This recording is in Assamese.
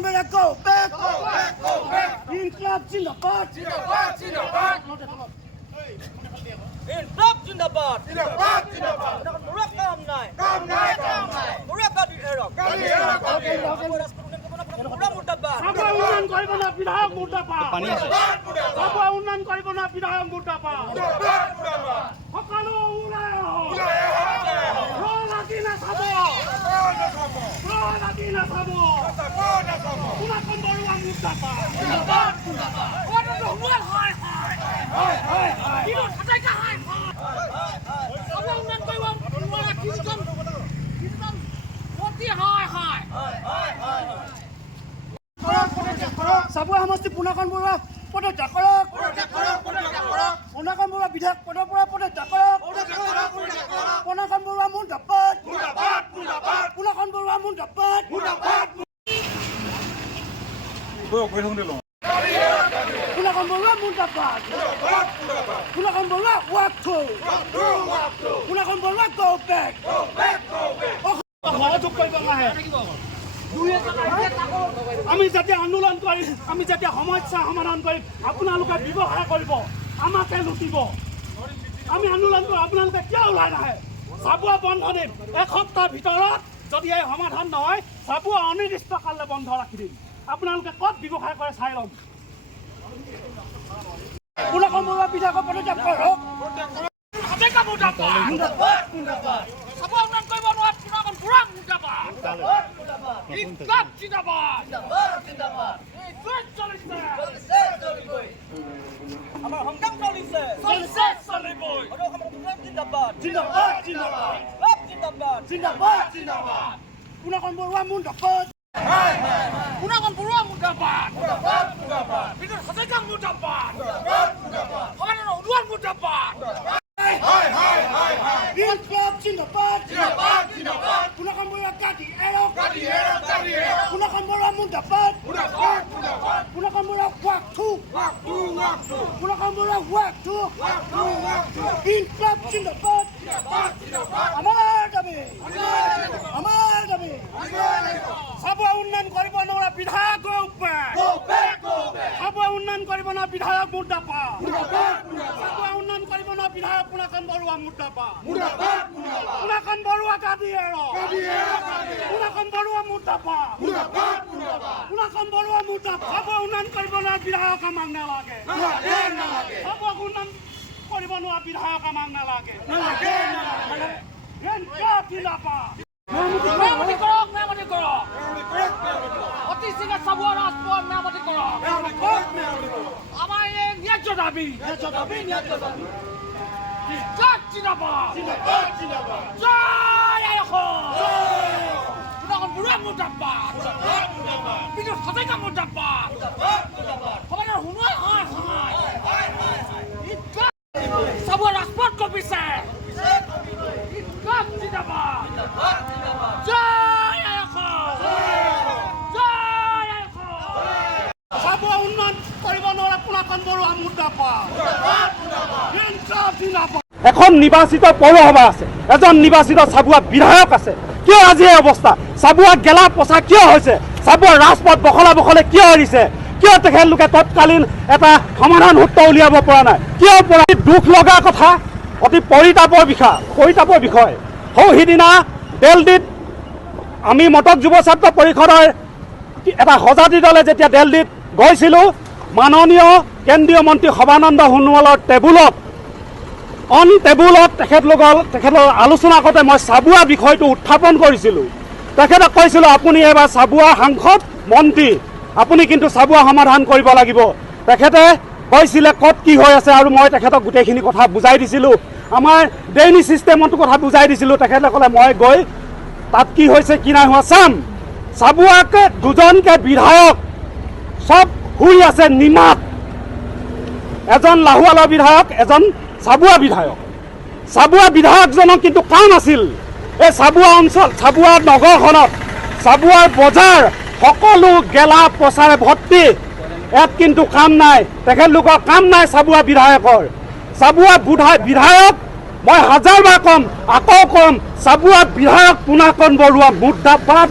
Conveyor, go back, go back, go back. Inqilab Zindabad, Zindabad, Zindabad. Inqilab Zindabad, Zindabad, Zindabad. Murak kam nai. Murak kadi erok. Murak murdabad. Sabua unan karibo na bidhayok murdabad. Sabua unan karibo na bidhayok murdabad. সকলো ওলাই আহক। লাগি নাচাব। লাগি নাচাব। পুনাখন বৰুৱা মুৰ্দাবাদ। চাবুৱা সমষ্টি পুনাখন বৰুৱা পদত্যাগ কৰক। পুনাখন বৰুৱা বিধায়ক পদৰ পৰা পদত্যাগ কৰক। পুনাখন বৰুৱা মুৰ্দাবাদ। পুনাখন বৰুৱা মুৰ্দাবাদ। পুনাখন বৰুৱা মুৰ্দাবাদ। Punakhan Barua walk through. Punakhan Barua go back. সহযোগ কৰিব নাহে। আমি যাতে আন্দোলন কৰিম, আমি যাতে সমস্যা সমাধান কৰিম, আপোনালোকে ব্যৱহাৰ কৰিব, আমাকে লুটিব। আমি আন্দোলন কৰোঁ, আপোনালোকে কিয় ওলাই নাহে? চাবুৱা বন্ধ দিম। এসপ্তাহৰ ভিতৰত যদি এই সমাধান নহয়, চাবুৱা অনিৰ্দিষ্টকাললৈ বন্ধ ৰাখি দিম। আপোনালোকে ক'ত ব্যৱসায় কৰে চাই ল'ম। পুনাখন বৰুৱা বিধায়কক পদত্যাগ কৰক। চাবুৱা উন্নয়ন কৰিব নোৱাৰে, পুনাখন বৰুৱা মুৰ্দাবাদ। ইনকলাব জিন্দাবাদ। আমাৰ সংগ্ৰাম চলিছে। চলিবই। জিন্দাবাদ। জিন্দাবাদ, জিন্দাবাদ। জিন্দাবাদ। জিন্দাবাদ, জিন্দাবাদ। পুনাখন বৰুৱা মুৰ্দাবাদ। পুনাখন বৰুৱা মুৰ্দাবাদ। বিনোদ হাজৰিকা মুৰ্দাবাদ। সমাধানৰ উদুৱান মুৰ্দাবাদ। ইনকলাব জিন্দাবাদ। পুনাখন বৰুৱা কাটি এৰক। পুনাখন বৰুৱা মুৰ্দাবাদ। Punakhan Barua walk through. Punakhan Barua walk through. ইনকলাব জিন্দাবাদ। আমাৰ দাবী, আমাৰ দাবী। চাবুৱা উন্নয়ন কৰিব নোৱাৰা বিধায়ক গো বেক। চাবুৱা উন্নয়ন কৰিব নোৱাৰা বিধায়ক মুৰ্দাবাদ। চাবুৱা উন্নয়ন কৰিব নোৱাৰা বিধায়ক পুনাখন বৰুৱা মুৰ্দাবাদ। পুনাখন বৰুৱা কাটি এৰক। পুনাখন বৰুৱা মুৰ্দাবাদ। পুনাখন বৰুৱা মুৰ্দাবাদ। চাবুৱা উন্নয়ন কৰিব নোৱাৰা বিধায়ক আমাক নালাগে। চাবুৱা উন্নয়ন কৰিব নোৱাৰা বিধায়ক আমাক নালাগে। মেৰামতি কৰক, মেৰামতি কৰক। অতি শীঘ্ৰে চাবুৱা ৰাজপথ মেৰামতি কৰক। আমাৰ এই ন্যায্য দাবী। জিন্দাবাদ। জয় অসম। পুনাখন বৰুৱা মুৰ্দাবাদ। বিনোদ হাজৰিকা মুৰ্দাবাদ। সমাধানৰ শুনোৱাই হয়। চাবুৱা ৰাজপথ কঁপিছে। জিন্দাবাদ। জয় অসম। জয় অসম। চাবুৱা উন্নয়ন কৰিব নোৱাৰা পুনাখন বৰুৱা মুৰ্দাবাদ। এখন নিৰ্বাচিত পৌৰসভা আছে, এজন নিৰ্বাচিত চাবুৱা বিধায়ক আছে। কিয় আজি এই অৱস্থা? চাবুৱা গেলা পচা কিয় হৈছে? চাবুৱা ৰাজপথ বখলে কিয় এৰিছে? কিয় তেখেতলোকে তৎকালীন এটা সমাধান সূত্ৰ উলিয়াব পৰা নাই? কিয় পৰা? দুখ লগা কথা, অতি পৰিতাপৰ বিষয়। সিদিনা দেলহিত আমি মটক যুৱ ছাত্ৰ পৰিষদৰ এটা সজাতি দলে যেতিয়া দেলহিত গৈছিলোঁ, মাননীয় কেন্দ্ৰীয় মন্ত্ৰী সৰ্বানন্দ সোণোৱালৰ টেবুলত তেখেতৰ আলোচনা কৰোঁতে মই চাবুৱা বিষয়টো উত্থাপন কৰিছিলোঁ। তেখেতক কৈছিলোঁ, আপুনি এবাৰ চাবুৱা সাংসদ মন্ত্ৰী, আপুনি কিন্তু চাবুৱা সমাধান কৰিব লাগিব। তেখেতে কৈছিলে ক'ত কি হৈ আছে, আৰু মই তেখেতক গোটেইখিনি কথা বুজাই দিছিলোঁ। আমাৰ ড্ৰেইনেজ ছিষ্টেমতো কথা বুজাই দিছিলোঁ। তেখেতে ক'লে মই গৈ তাত কি হৈছে কি নাই হোৱা চাম। চাবুৱাকে দুজনকে বিধায়ক চব শুই আছে নিমাত। এজন লাহোৱালৰ বিধায়ক, এজন চাবুৱা বিধায়ক। চাবুৱা বিধায়কজনৰ কিন্তু কাম আছিল। এই চাবুৱা অঞ্চল, চাবুৱা নগৰখনত, চাবুৱাৰ বজাৰ সকলো গেলা পচাৰে ভৰ্তি। ইয়াত কিন্তু কাম নাই, তেখেতলোকৰ কাম নাই। চাবুৱা বিধায়কৰ, চাবুৱা বিধায়ক মই হাজাৰবাৰ কম, আকৌ কম, চাবুৱা বিধায়ক পুনাখন বৰুৱা মুৰ্দাবাদ।